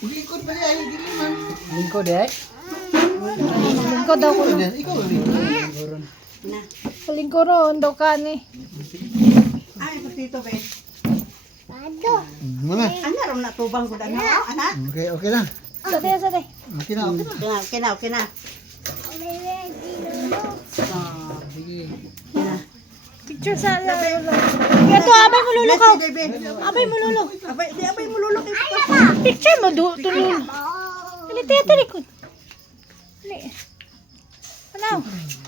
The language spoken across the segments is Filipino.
Lingkod ba niya? Ay, dili man. Lingkod eh. Lingkod daw ko. Ikaw rin. Na. Lingkuron daw ka ni. Ay, dito, Ben. Mama. Ano ram na tubang ko dana, anak? Okay, okay lang. Sate, sate. Okay na, okay na. Okay na. Ah, Sige. kina. Picture sa lalo. Ito, abay mo lulo ka. Abay mo lulo. Abay mo lulok. Picture mo tulul. Dali, tayo talikod. Dali. Ano?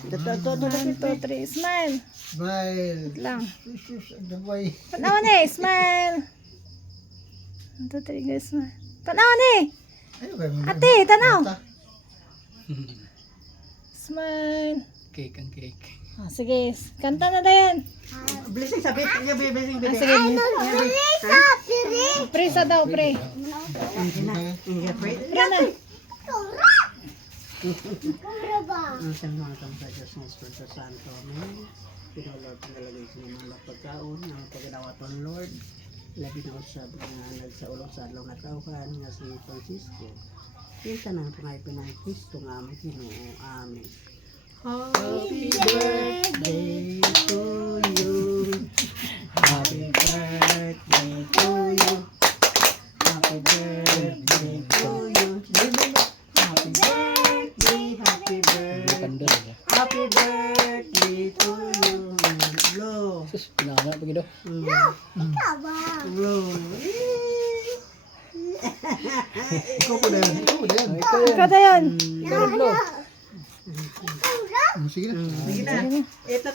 1, 2, 3, smile. Smile. Lang. Sus, daway. Tanawa ni, smile. 1, 2, 3, guys, smile. Tanawa ni. Ayaw kayo mo. Ate, tanaw. Smile. Cake ang cake. Ah, sige, kanta na dayan. Blessing sabi, blessing Ah, bebe. sige. Pre sa daw, pre. Inga pray. Pre na. Ang sama ng sa Diyos ng Espiritu Santo. Amen. Pinulog ang nalagay sa mga pagkaon ng pagdawa ng Lord. Labi na usab nga nagsaulog sa adlaw na kauhan nga si Francisco. Kinsa nang pangaypin ng Kristo nga aming Ginoo. Amen. Happy birthday to you. Happy birthday to you. Happy birthday to you. Happy birthday, happy birthday. Kandol eh. Happy birthday to you. Blow. Sus, pinama pa gido. Blow. Ikaw po na yan. Ikaw po na yan. Ikaw dayan. Sige na. Sige na. Ito